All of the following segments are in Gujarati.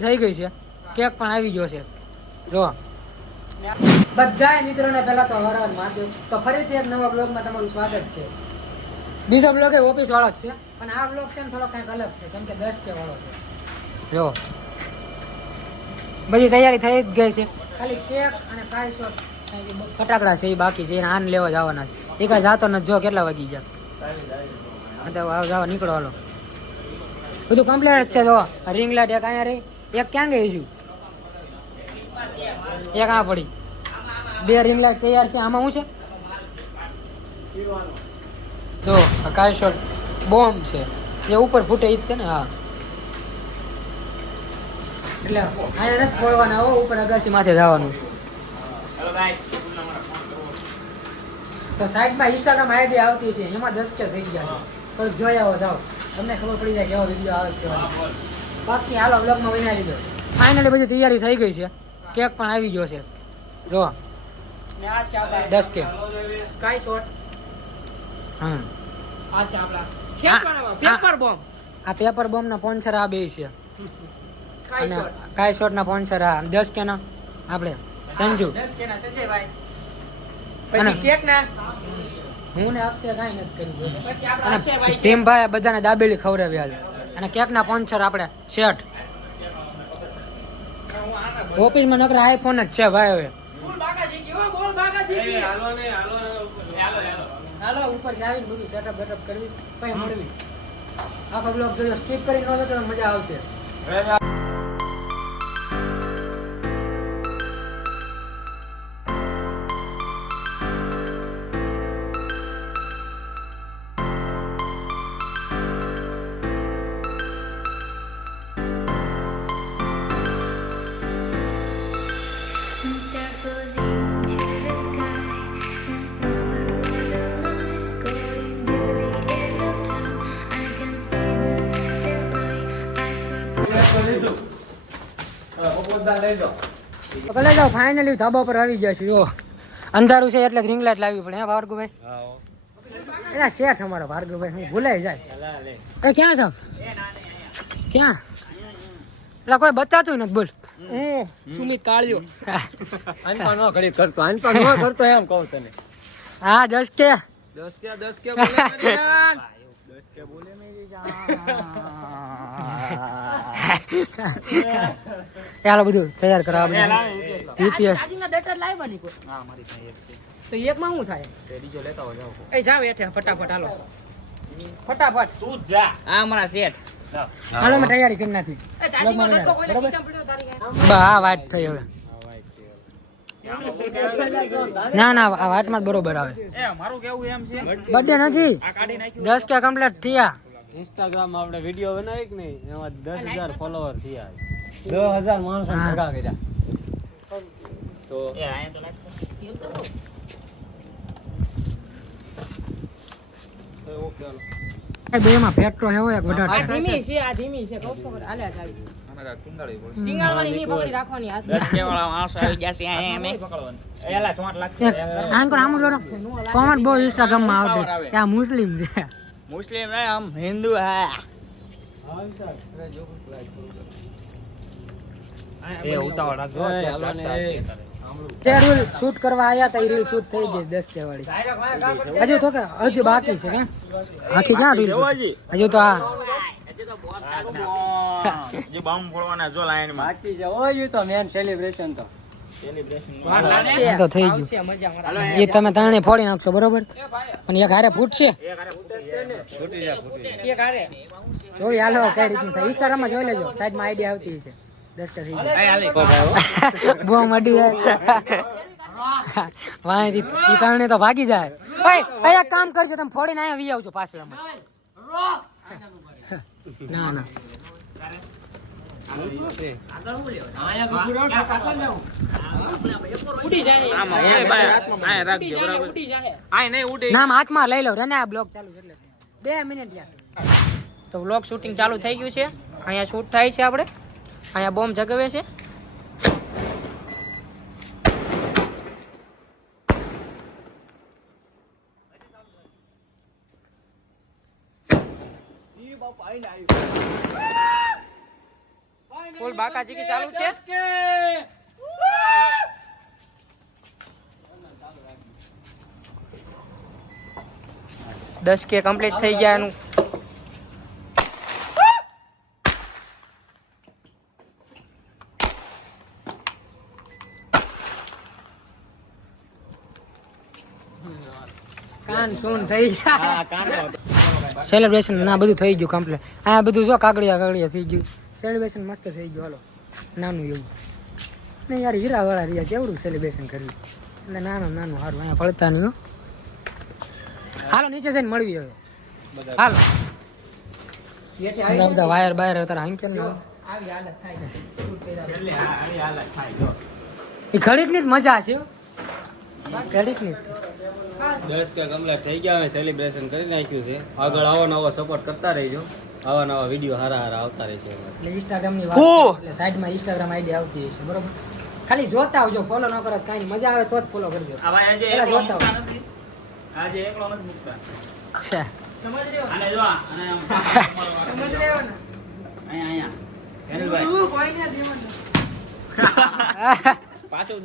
તૈયારી થઈ ગઈ છે, કેક પણ આવી ગયો છે જો બધા મિત્રોને પહેલા તો હર હર મહાદેવ. તો ફરીથી એક નવા બ્લોગમાં તમારું સ્વાગત છે. બીજો બ્લોગ એ ઓફિસ વાળો જ છે, પણ આ બ્લોગ છે ને થોડો કંઈક અલગ છે, કેમ કે 10K વાળો છે. જો બધી તૈયારી થઈ જ ગઈ છે, ખાલી કેક અને કાઈ શોટ ફટાકડા છે એ બાકી છે, એને આન લેવા જવાના છે. એ કાંઈ જાતો નથી, જો કેટલા વાગી ગયા જવા નીકળો હાલો. બધું કમ્પ્લીટ છે. જો રિંગ લાઇટ એક અહીંયા રહી, એક ક્યાં ગઈ છું, એક આ પડી, 2 રિંગ લાઇટ તૈયાર છે. આમાં શું છે જો કાઈ શોટ બોમ્બ છે, જે ઉપર ફૂટે ઈ જ છે ને. હા એટલે અહીંયા નથી ફોડવાના, હો ઉપર અગાસી માથે જવાનું. તો સાઈડમાં ઇન્સ્ટાગ્રામ આઈડી આવતી છે, એમાં 10K થઈ ગયા છે, તો જોઈ આવો જાઓ, તમને ખબર પડી જાય કેવો વિડીયો આવે છે. બાકી હાલો બ્લોગમાં બનાવી લીધો. ફાઇનલી બધી તૈયારી થઈ ગઈ છે, કેક પણ આવી ગયો છે જો 10K સ્કાય શોટ. હા આ છે આપલા પેપર બોમ્બ. આ પેપર બોમ્બ ના સ્પોન્સર આ બે છે, અને કાઈ શોટ ના સ્પોન્સર આ 10K ના આપણે સંજુ, 10K ના સંજયભાઈ. પછી કેક ના હું ને અક્ષય કાઈ નથી કર્યું. પછી આપણા અક્ષયભાઈ ટીમભાઈ બધાને દાબેલી ખવડાવ્યા છે, અને કેક ના સ્પોન્સર આપણે શેઠ. ઓફિસમાં નકરા આઈફોન જ છે ભાઈ. હવે હાલો ઉપર જાવીને બધું સેટઅપ બેટઅપ કરવી, પછી મળવી. આખો બ્લોગ જોયો સ્કીપ કરી ન તો મજા આવશે. કલે જાઓ ફાઇનલી ધાબા પર આવી ગયા છું. જો અંધારું છે એટલે રિંગ લાઇટ લાવવી પડે. હે ભાર્ગવભાઈ? એના શેઠ અમારો ભાર્ગવભાઈ, હું ભૂલાઈ જાય. એ ક્યાં છો? ક્યાં? એટલે કોઈ બતાતું નથી. બોલ. સુમિત કાળિયો આનપા નો ઘડી કરતો, આનપા નો કરતો એમ કહું તને. હા 10K 10K બોલે મેરી ચાલો બધું તૈયાર કરાવ. તો એકમાં શું થાય? બીજો લેતા હો જાઓ. એ જાવ હેઠે ફટાફટ. હાલો ફટાફટ તું જા. આ મારા શેઠ. હાલો મેં તૈયારી કરી નાખી. હા વાત થઈ હવે. ના ના આ વાતમાં બરોબર આવે. મારું કેવું એમ છે, બર્થડે નથી, 10K કમ્પ્લીટ થયા. ઇન્સ્ટાગ્રામ માં આપણે વિડિયો બનાવી કે નહીં, એમાં 10,000 ફોલોવર થયા, 10,000 માણસો ભેગા કર્યા. તો એ આયા તો ઓકે હાલો. એ બે માં ફેક્ટરો હે એક વધારે. આ ધીમી છે, આ ધીમી છે. કહું તો આલે આ ચાવી. ટીંગાળવાની ની પકડી રાખવાની. હાથ 10K વાળા માણસો આવી ગયા છે અહીંયા, એમે પકડવાનું. એલા 4 લાખ આન કોણ આમ જોડો કોમેન્ટ બહુ ઇન્સ્ટાગ્રામ માં આવતી કે આ મુસ્લિમ છે. મુસ્લિમ નહીં, આમ હિન્દુ હે. એ ઉતાવળ રાખજો. તે રીલ શૂટ કરવા આયા તા, એ રીલ શૂટ થઈ ગઈ 10K વાળી. હજુ તો કે અડધી બાકી છે. કે આખી ક્યાં રીલ? હજુ તો આ જે બોમ્બ ફોડવાના જો લાઈન માં બાકી છે. ઓય તો મેન સેલિબ્રેશન તો તો થઈ ગયું. એ તમે તાણે ફોડી નાખશો બરોબર, પણ એક હારે ફૂટશે. જોઈ હાલો કઈ રીતનું થાય. ઇન્સ્ટાગ્રામ માં જોઈ લેજો, સાઈડ માં આઈડી આવતી છે. 10K થઈ ગયું. બહુ મડી જાય વાંહી ઈ તાણે તો ભાગી જાય. ઓય એક કામ કરજો, તમે ફોડીને અહીંયા વી આવજો પાછળ. ના ના હાથમાં લઈ લો ને. આ બ્લોગ ચાલુ છે એટલે 2 મિનિટ યાર. તો બ્લોગ શૂટિંગ ચાલુ થઈ ગયું છે. અહીંયા શૂટ થાય છે, આપણે અહીંયા બોમ્બ જગાવે છે. ફૂલ બાકાચીકી ચાલુ છે. દસ કે કમ્પ્લીટ થઈ ગયા એનું. કાન સૂન થઈ ગયા. સેલિબ્રેશન ના બધું થઈ ગયું કમ્પ્લીટ. આ બધું જો કાગળિયા થઈ ગયું. સેલિબ્રેશન મસ્ત થઈ ગયું. હાલો નાનું એવું નહીં યાર, હીરા વાળા રહ્યા કેવડું સેલિબ્રેશન કર્યું એટલે નાનું સારું. અહીંયા પડતા નહીં. હાલો નીચે જઈને મળવી હવે. હાલો બધા વાયર બાયર અત્યારે હાંકે ને આવી હાલત થાય એ ઘડીક ની જ મજા છે. ઘડીક ની 10 કે કમ્પ્લીટ થઈ ગયા. અમે સેલિબ્રેશન કરી નાખ્યું છે. આગળ આવો નવો સપોર્ટ કરતા રહેજો. આવા નવા વિડીયો હારા આવતા રહેશે. એટલે ઇન્સ્ટાગ્રામ ની વાત એટલે સાઈડમાં ઇન્સ્ટાગ્રામ આઈડી આવતી હશે બરોબર. ખાલી જોતા આવજો, ફોલો ન કરો કાંઈ નહીં. મજા આવે તો જ ફોલો કરજો. પેલા જોતા આવજો. આજે એકલો મત મૂકતા અચ્છા સમજ રહ્યો આને જો આને આમ સમજ રહ્યો ને અહીંયા હેનલભાઈ કોઈ નહીં દેવાનું. પાછું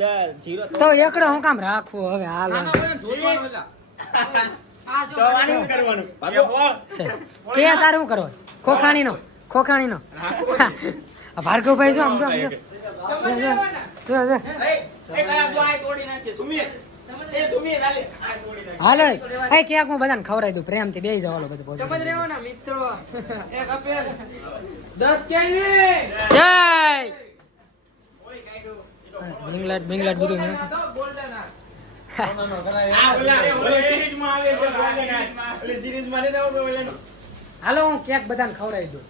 0 તો એકડો હું કામ રાખવું હવે. હાલો આ જો કરવાનું કે તારે શું કરવું? ખોખાણી નો ભાર્ગવભાઈ જો આમ જો સમજ રહ્યો ને તોડી નાખે સુમીર એ સુમીર હાલે આ તોડી નાખે હાલો એ ક્યાંક હું બધાને ખવડાવી દઉં પ્રેમથી. બેસી જાવ હાલો બધું સમજ રહ્યો ને મિત્રો. એક અપેલ 10 કે નહીં જય બિંગલાટ બધું નાખો. તો ગોલ્ડન આ આ ઓલા સિરીઝમાં આવે છે ઓલી સિરીઝમાં ને દાવ ઓલા હાલો હું ક્યાંક બધાને ખવડાવી દઉં.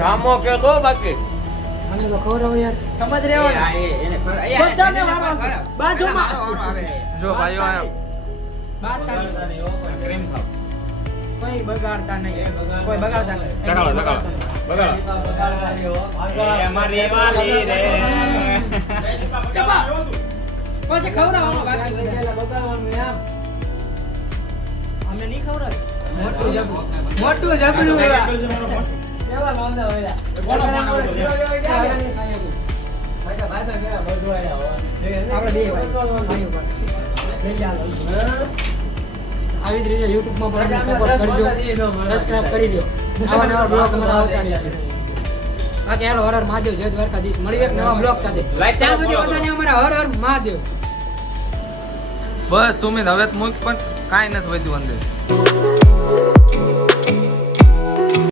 જામો કે તો બાકી મને તો ખવડાવો યાર. સમજ રહ્યો ને એને બધાને વારો બાજુમાં જો ભાઈઓ બાત તારી ક્રીમ ખાવ કોઈ બગાડતા નહીં. કોઈ બગાડતા નહીં. એ અમારી વાલી રે જબા. પછી ખવડાવવાનો બાકી અમે નહીં ખવડાવી. મોટું જબરું કોનો ફોન આવ્યો છે આપણે બે ભાઈ આવી જ રીતે યુટ્યુબમાં પણ અમને સપોર્ટ કરજો, સબસ્ક્રાઇબ કરી દો. આવા નવા બ્લોગ અમારા આવતા રહેશે. બાકી હાલો હર હર મહાદેવ, જય દ્વારકાધીશ. મળીએ એક નવા બ્લોગ સાથે. ત્યાં સુધી બધાને અમારા હર હર મહાદેવ. બસ સુમિત હવે મૂક પણ કાંઈ નથી વધ્યું અંદર.